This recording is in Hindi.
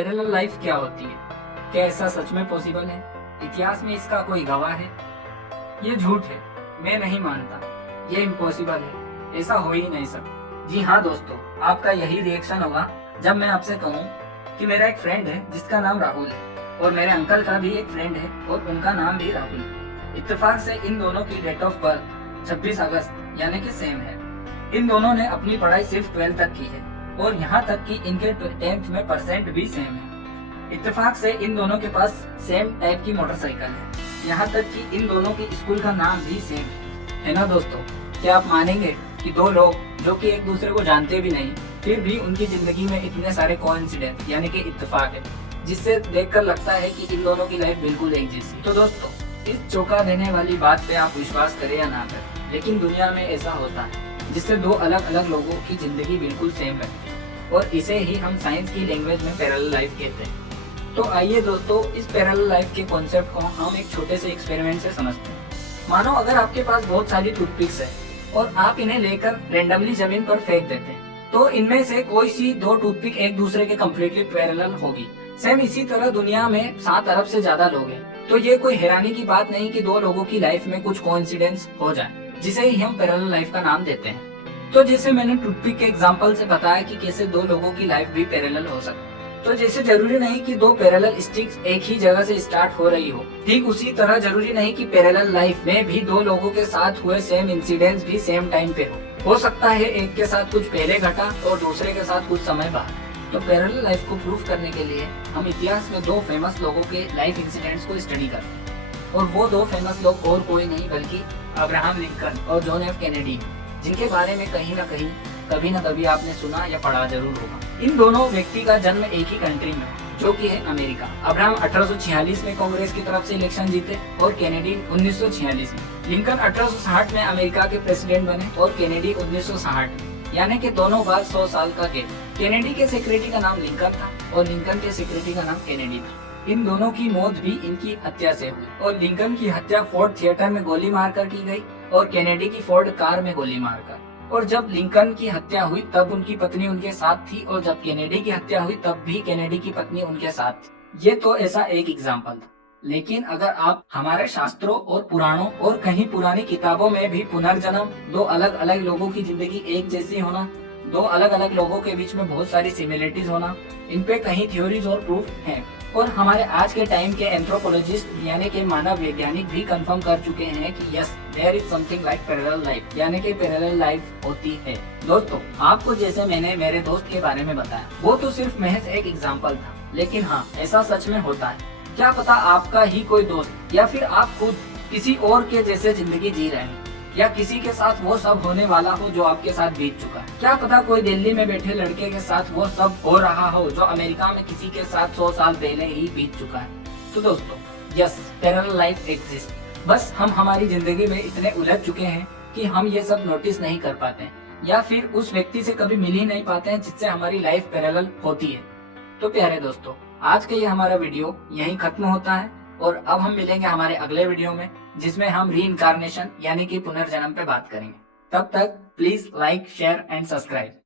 पैरेलल लाइफ क्या होती है? क्या ऐसा सच में पॉसिबल है? इतिहास में इसका कोई गवाह है? ये झूठ है, मैं नहीं मानता। ये इम्पॉसिबल है, ऐसा हो ही नहीं सकता। जी हाँ दोस्तों, आपका यही रिएक्शन होगा जब मैं आपसे कहूँ कि मेरा एक फ्रेंड है जिसका नाम राहुल है और मेरे अंकल का भी एक फ्रेंड है और उनका नाम भी राहुल है। इत्तेफाक से इन दोनों की डेट ऑफ बर्थ 26 अगस्त यानी कि सेम है। इन दोनों ने अपनी पढ़ाई सिर्फ 12 तक की है और यहाँ तक कि इनके 10th में परसेंट भी सेम है। इत्तेफाक से इन दोनों के पास सेम टाइप की मोटरसाइकिल है, यहाँ तक कि इन दोनों की स्कूल का नाम भी सेम है ना दोस्तों? क्या आप मानेंगे कि दो लोग जो कि एक दूसरे को जानते भी नहीं, फिर भी उनकी जिंदगी में इतने सारे कोइंसिडेंस यानी कि इत्तेफाक है, जिससे देखकर लगता है कि इन दोनों की लाइफ बिल्कुल एक जैसी। तो दोस्तों, इस चौंका देने वाली बात पे आप विश्वास करें या ना करें, लेकिन दुनिया में ऐसा होता है जिससे दो अलग अलग लोगों की जिंदगी बिल्कुल सेम है और इसे ही हम साइंस की लैंग्वेज में पैरेलल लाइफ कहते हैं। तो आइए दोस्तों, इस पैरेलल लाइफ के कॉन्सेप्ट को हम एक छोटे से एक्सपेरिमेंट से समझते हैं। मानो अगर आपके पास बहुत सारी टूथपिक्स है और आप इन्हें लेकर रेंडमली जमीन पर फेंक देते हैं, तो इनमें से कोई सी दो टूथपिक एक दूसरे के कम्प्लीटली पैरेलल होगी। सेम इसी तरह दुनिया में 7 अरब से ज्यादा लोग हैं, तो ये कोई हैरानी की बात नहीं कि दो लोगों की लाइफ में कुछ कोइंसिडेंस हो जाए, जिसे ही हम पैरेलल लाइफ का नाम देते हैं। तो जैसे मैंने टूथपिक के एग्जांपल से बताया कि कैसे दो लोगों की लाइफ भी पैरेलल हो सकती है, तो जैसे जरूरी नहीं कि दो पैरेलल स्टिक्स एक ही जगह से स्टार्ट हो रही हो, ठीक उसी तरह जरूरी नहीं कि पैरेलल लाइफ में भी दो लोगों के साथ हुए सेम इंसिडेंट्स भी सेम टाइम पे हो सकता है एक के साथ कुछ पहले घटा और दूसरे के साथ कुछ समय बाद। तो पैरेलल लाइफ को प्रूफ करने के लिए हम इतिहास में दो फेमस लोगों के लाइफ इंसिडेंट्स को स्टडी करते हैं, और वो दो फेमस लोग और कोई नहीं बल्कि अब्राहम लिंकन और जॉन एफ कैनेडी, जिनके बारे में कहीं ना कहीं कभी न कभी आपने सुना या पढ़ा जरूर होगा। इन दोनों व्यक्ति का जन्म एक ही कंट्री में, जो कि है अमेरिका। अब्राहम 1846 में कांग्रेस की तरफ से इलेक्शन जीते और कैनेडी 1946 में। लिंकन 1860 में अमेरिका के प्रेसिडेंट बने और कैनेडी 1960 में, यानी कि दोनों बार 100 साल का गैप। कैनेडी के सेक्रेटरी का नाम लिंकन था और लिंकन के सेक्रेटरी का नाम कैनेडी था। इन दोनों की मौत भी इनकी हत्या से हुई, और लिंकन की हत्या फोर्ड थिएटर में गोली मारकर की गई और कैनेडी की फोर्ड कार में गोली मारकर। और जब लिंकन की हत्या हुई तब उनकी पत्नी उनके साथ थी, और जब कैनेडी की हत्या हुई तब भी कैनेडी की पत्नी उनके साथ थी। ये तो ऐसा एक एग्जाम्पल था, लेकिन अगर आप हमारे शास्त्रों और पुराणों और कहीं पुरानी किताबों में भी पुनर्जन्म, दो अलग अलग लोगों की जिंदगी एक जैसी होना, दो अलग अलग लोगों के बीच में बहुत सारी सिमिलरिटीज होना, इन पे कहीं थ्योरीज और प्रूफ हैं। और हमारे आज के टाइम के एंथ्रोपोलॉजिस्ट यानी कि मानव वैज्ञानिक भी कंफर्म कर चुके हैं कि yes, there is something like parallel life, यानी कि पैरेलल लाइफ होती है। दोस्तों, आपको जैसे मैंने मेरे दोस्त के बारे में बताया, वो तो सिर्फ महज एक एग्जाम्पल था, लेकिन हाँ, ऐसा सच में होता है। क्या पता आपका ही कोई दोस्त या फिर आप खुद किसी और के जैसे जिंदगी जी रहे हैं, या किसी के साथ वो सब होने वाला हो जो आपके साथ बीत चुका है। क्या पता कोई दिल्ली में बैठे लड़के के साथ वो सब हो रहा हो जो अमेरिका में किसी के साथ 100 साल पहले ही बीत चुका है। तो दोस्तों, यस, पैरेलल लाइफ एग्जिस्ट, बस हम हमारी जिंदगी में इतने उलझ चुके हैं कि हम ये सब नोटिस नहीं कर पाते हैं, या फिर उस व्यक्ति से कभी मिल ही नहीं पाते हैं जिससे हमारी लाइफ पैरेलल होती है। तो प्यारे दोस्तों, आज का ये हमारा वीडियो यहीं खत्म होता है, और अब हम मिलेंगे हमारे अगले वीडियो में, जिसमें हम री इनकारनेशन यानी कि पुनर्जन्म पे बात करेंगे। तब तक please like, share and subscribe.